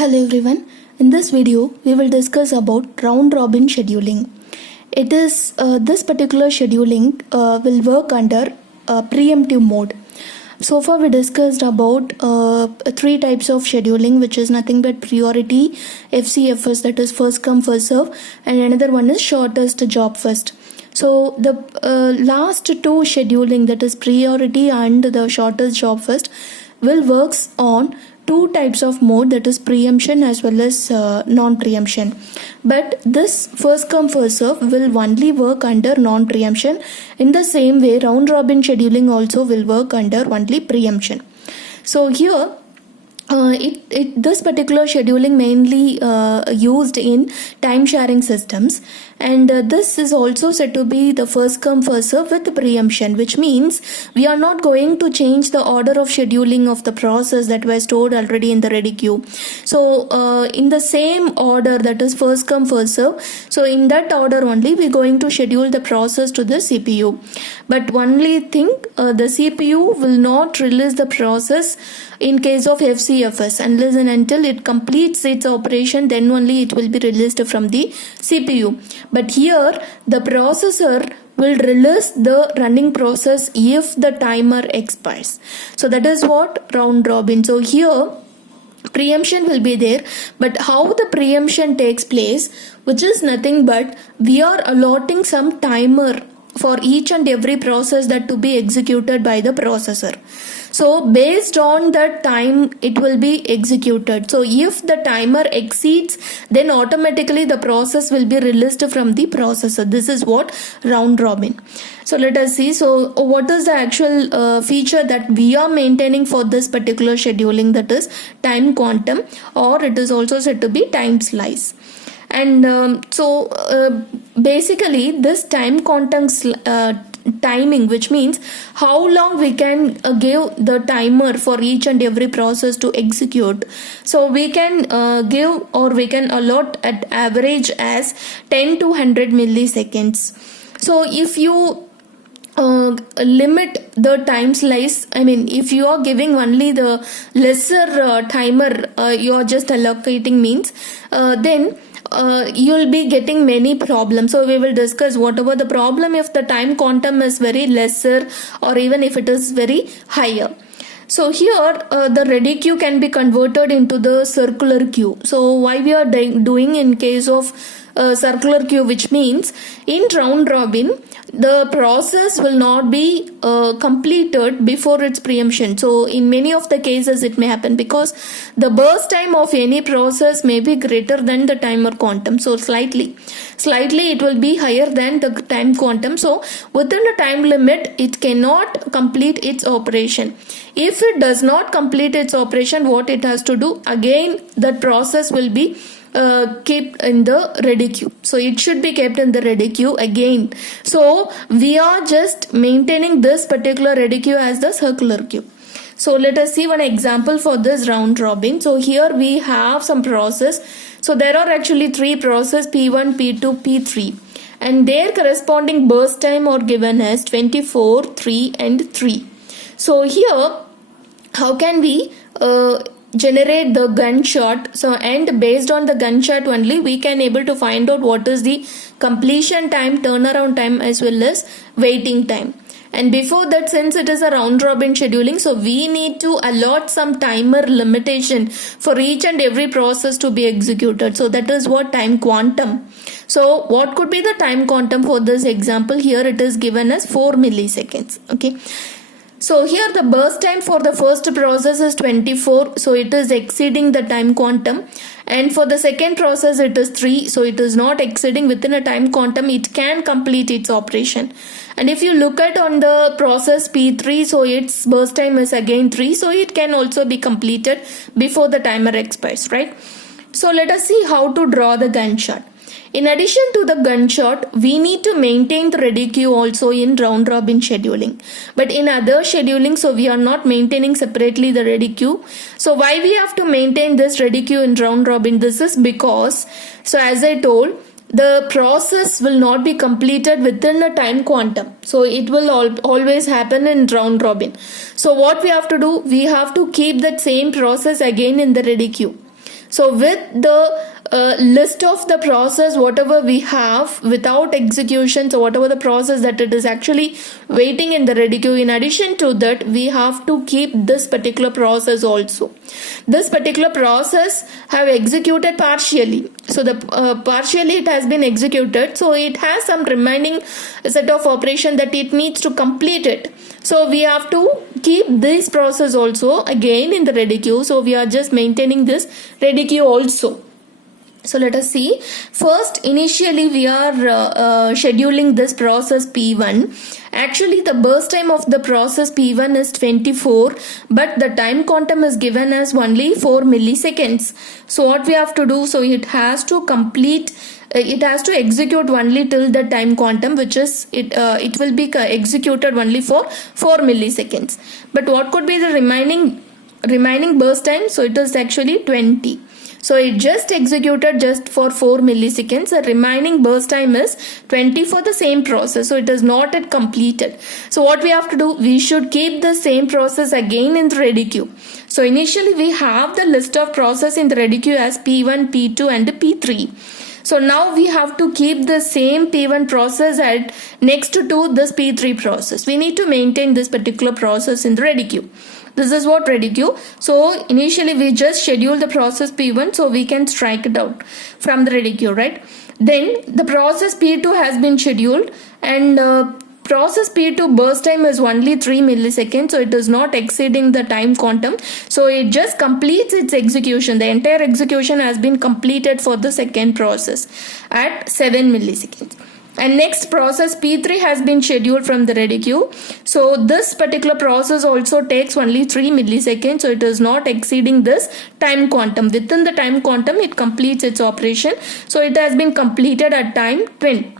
Hello everyone. In this video, we will discuss about round robin scheduling. It is this particular scheduling will work under preemptive mode. So far, we discussed about three types of scheduling, which is nothing but priority, FCFS, that is first come first serve, and another one is shortest job first. So the last two scheduling, that is priority and the shortest job first, will works on two types of mode, that is preemption as well as non-preemption. But this first come first serve will only work under non-preemption. In the same way, round robin scheduling also will work under only preemption. So here this particular scheduling mainly used in time sharing systems, and this is also said to be the first come first serve with preemption, which means we are not going to change the order of scheduling of the process that was stored already in the ready queue. So in the same order, that is first come first serve, so in that order only we are going to schedule the process to the CPU. But only thing, the CPU will not release the process in case of FCFS unless and until it completes its operation, then only it will be released from the CPU. But here the processor will release the running process if the timer expires. So that is what round robin. So here preemption will be there, but how the preemption takes place, which is nothing but we are allotting some timer for each and every process that to be executed by the processor. So based on that time it will be executed. So if the timer exceeds, then automatically the process will be released from the processor. This is what round robin. So let us see. So what is the actual feature that we are maintaining for this particular scheduling, that is time quantum, or it is also said to be time slice. And basically this time quantum timing, which means how long we can give the timer for each and every process to execute. So we can give, or we can allot at average as 10 to 100 milliseconds. So if you limit the time slice, I mean if you are giving only the lesser timer, you are just allocating means, then you'll be getting many problems. So we will discuss whatever the problem if the time quantum is very lesser or even if it is very higher. So here the ready queue can be converted into the circular queue. So why we are doing in case of circular queue, which means in round robin the process will not be completed before its preemption. So in many of the cases it may happen because the burst time of any process may be greater than the timer quantum. So slightly it will be higher than the time quantum. So within the time limit it cannot complete its operation. If it does not complete its operation, what it has to do, again that process will be kept in the ready queue. So it should be kept in the ready queue again. So we are just maintaining this particular ready queue as the circular queue. So let us see one example for this round robin. So here we have some process. So there are actually three processes, P1, P2, P3, and their corresponding burst time are given as 24, 3 and 3. So here how can we generate the gunshot? So and based on the gunshot only we can able to find out what is the completion time, turnaround time as well as waiting time. And before that, since it is a round robin scheduling, so we need to allot some timer limitation for each and every process to be executed. So that is what time quantum. So what could be the time quantum for this example? Here it is given as 4 milliseconds. Okay. So here the burst time for the first process is 24, so it is exceeding the time quantum, and for the second process it is 3, so it is not exceeding within a time quantum, it can complete its operation. And if you look at on the process P3, so its burst time is again 3, so it can also be completed before the timer expires, right? So let us see how to draw the gunshot. In addition to the gunshot, we need to maintain the ready queue also in round robin scheduling. But in other scheduling, so we are not maintaining separately the ready queue. So why we have to maintain this ready queue in round robin? This is because, so as I told, the process will not be completed within a time quantum. So it will always happen in round robin. So what we have to do, we have to keep that same process again in the ready queue. So with the list of the process whatever we have without execution, so whatever the process that it is actually waiting in the ready queue, in addition to that we have to keep this particular process also. This particular process have executed partially, so the partially it has been executed, so it has some remaining set of operation that it needs to complete it. So we have to keep this process also again in the ready queue. So we are just maintaining this ready queue also. So let us see. First, initially we are scheduling this process P1. Actually, the burst time of the process P1 is 24, but the time quantum is given as only 4 milliseconds. So what we have to do? So it has to complete. It has to execute only till the time quantum, which is it will be executed only for 4 milliseconds. But what could be the remaining burst time? So it is actually 20. So it just executed just for 4 milliseconds. The remaining burst time is 20 for the same process. So it is not yet completed. So what we have to do? We should keep the same process again in the ready queue. So initially we have the list of process in the ready queue as P1, P2 and P3. So now we have to keep the same P1 process at next to this P3 process. We need to maintain this particular process in the ready queue. This is what ready queue. So initially we just schedule the process P1 so we can strike it out from the ready queue, right? Then the process P2 has been scheduled, and process P2 burst time is only 3 milliseconds, so it is not exceeding the time quantum. So it just completes its execution. The entire execution has been completed for the second process at 7 milliseconds. And next process P3 has been scheduled from the ready queue. So this particular process also takes only 3 milliseconds. So it is not exceeding this time quantum. Within the time quantum it completes its operation. So it has been completed at time 20.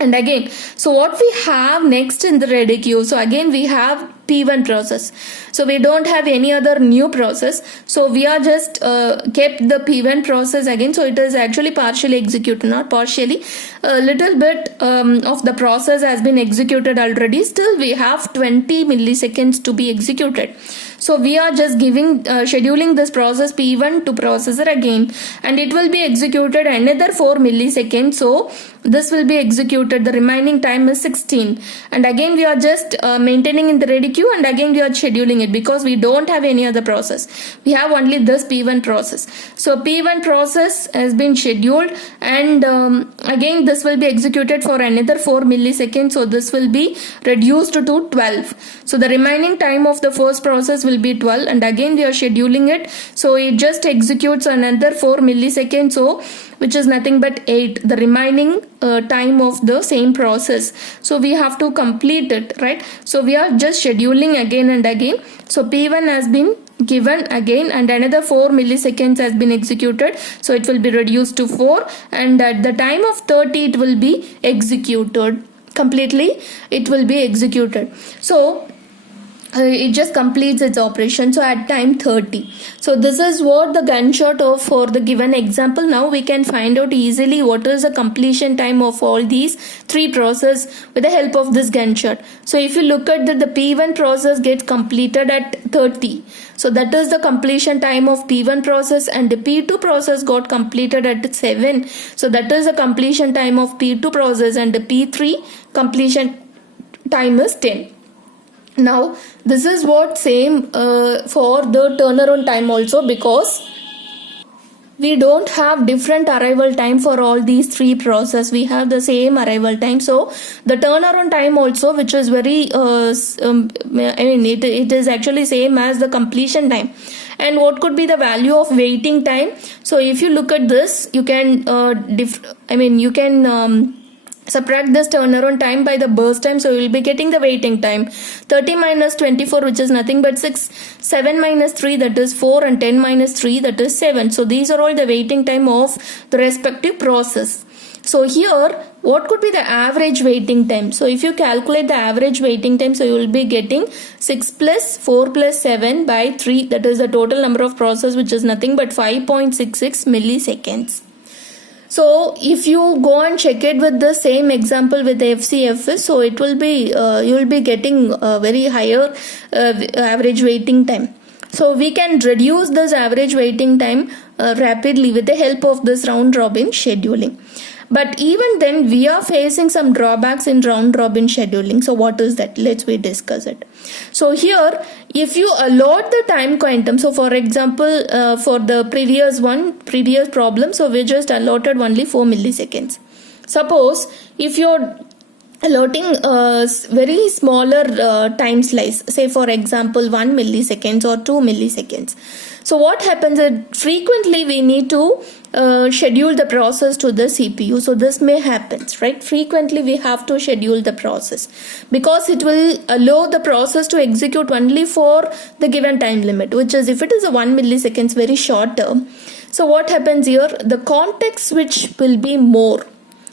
And again, so what we have next in the ready queue? So again we have P1 process. So we don't have any other new process. So we are just kept the P1 process again. So it is actually partially executed, not partially. A little bit of the process has been executed already. Still we have 20 milliseconds to be executed. So we are just scheduling this process P1 to processor again, and it will be executed another 4 milliseconds. So this will be executed. The remaining time is 16. And again we are just maintaining in the ready queue, and again we are scheduling it because we don't have any other process. We have only this P1 process. So P1 process has been scheduled, and again this will be executed for another 4 milliseconds. So this will be reduced to 12. So the remaining time of the first process will be 12, and again we are scheduling it. So it just executes another 4 milliseconds. So which is nothing but 8, the remaining time of the same process. So we have to complete it, right? So we are just scheduling again and again. So P1 has been given again, and another 4 milliseconds has been executed. So it will be reduced to 4, and at the time of 30 it will be executed completely. It will be executed. So it just completes its operation. So at time 30. So this is what the gunshot of for the given example. Now we can find out easily what is the completion time of all these three processes with the help of this gunshot. So if you look at the P1 process gets completed at 30. So that is the completion time of P1 process, and the P2 process got completed at 7. So that is the completion time of P2 process, and the P3 completion time is 10. Now this is what same for the turnaround time also, because we don't have different arrival time for all these three processes. We have the same arrival time. So the turnaround time also, which is very it is actually same as the completion time. And what could be the value of waiting time? So if you look at this, you can subtract this turnaround time by the burst time. So you will be getting the waiting time. 30 minus 24, which is nothing but 6. 7 minus 3, that is 4. And 10 minus 3, that is 7. So these are all the waiting time of the respective process. So here, what could be the average waiting time? So if you calculate the average waiting time, so you will be getting 6 plus 4 plus 7 by 3. That is the total number of process, which is nothing but 5.66 milliseconds. So if you go and check it with the same example with the FCFS, so it will be you will be getting a very higher average waiting time. So we can reduce this average waiting time rapidly with the help of this round robin scheduling. But even then we are facing some drawbacks in round robin scheduling. So what is that? Let's we discuss it. So here, if you allot the time quantum, so for example, for the previous problem, so we just allotted only 4 milliseconds. Suppose if you're allotting a very smaller time slice, say for example 1 milliseconds or 2 milliseconds. So what happens is frequently we need to schedule the process to the CPU. So this may happen, right? Frequently we have to schedule the process because it will allow the process to execute only for the given time limit, which is if it is a 1 milliseconds very short term. So what happens here? The context switch will be more.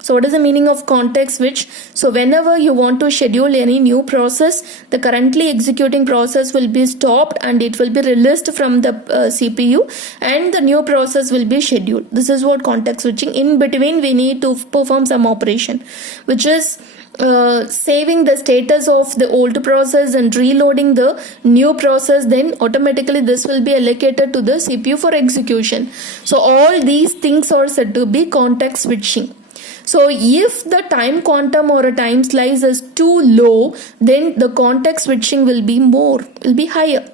So what is the meaning of context switch? So whenever you want to schedule any new process, the currently executing process will be stopped and it will be released from the CPU and the new process will be scheduled. This is what context switching. In between we need to perform some operation, which is saving the status of the old process and reloading the new process. Then automatically this will be allocated to the CPU for execution. So all these things are said to be context switching. So if the time quantum or a time slice is too low, then the context switching will be higher.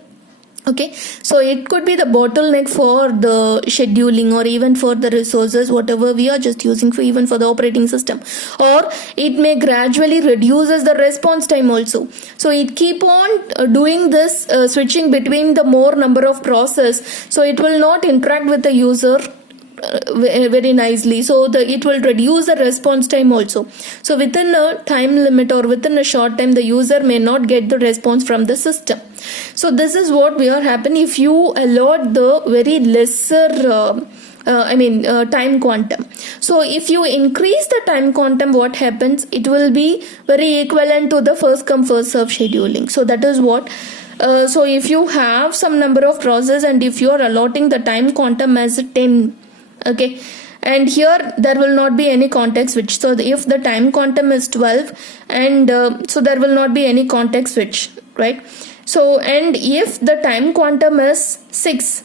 Okay, so it could be the bottleneck for the scheduling or even for the resources, whatever we are just using for even for the operating system, or it may gradually reduces the response time also. So it keep on doing this switching between the more number of process, so it will not interact with the user very nicely. So it will reduce the response time also. So within a time limit or within a short time, the user may not get the response from the system. So this is what will happen if you allot the very lesser time quantum. So if you increase the time quantum, what happens? It will be very equivalent to the first come first serve scheduling. So that is what. So if you have some number of processes and if you are allotting the time quantum as 10, okay, and here there will not be any context switch. So if the time quantum is 12 and so there will not be any context switch, right? So and if the time quantum is 6,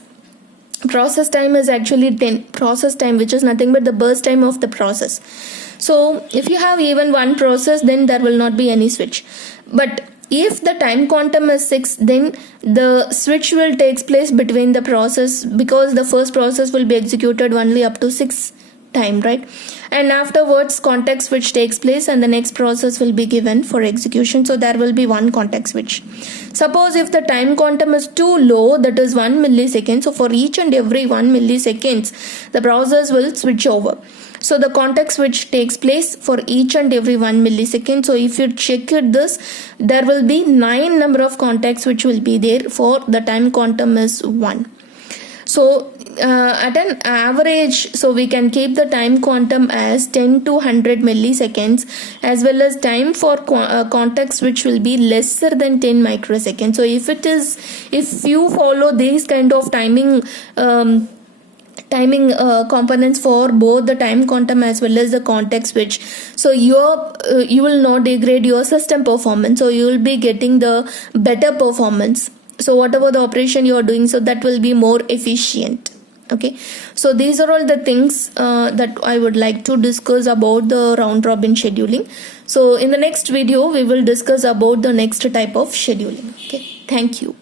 process time is actually 10, process time, which is nothing but the burst time of the process. So if you have even one process, then there will not be any switch. But if the time quantum is 6, then the switch will take place between the process, because the first process will be executed only up to 6 time, right? And afterwards context switch takes place and the next process will be given for execution. So there will be one context switch. Suppose if the time quantum is too low, that is 1 millisecond, so for each and every 1 milliseconds the process will switch over. So the context switch takes place for each and every 1 millisecond. So if you check it this, there will be 9 number of contexts which will be there for the time quantum is 1. So at an average, so we can keep the time quantum as 10 to 100 milliseconds, as well as time for context which will be lesser than 10 microseconds. So if you follow these kind of timing components for both the time quantum as well as the context switch, so you will not degrade your system performance, so you will be getting the better performance. So whatever the operation you are doing, so that will be more efficient. Okay, so these are all the things that I would like to discuss about the round robin scheduling. So in the next video we will discuss about the next type of scheduling. Okay, thank you.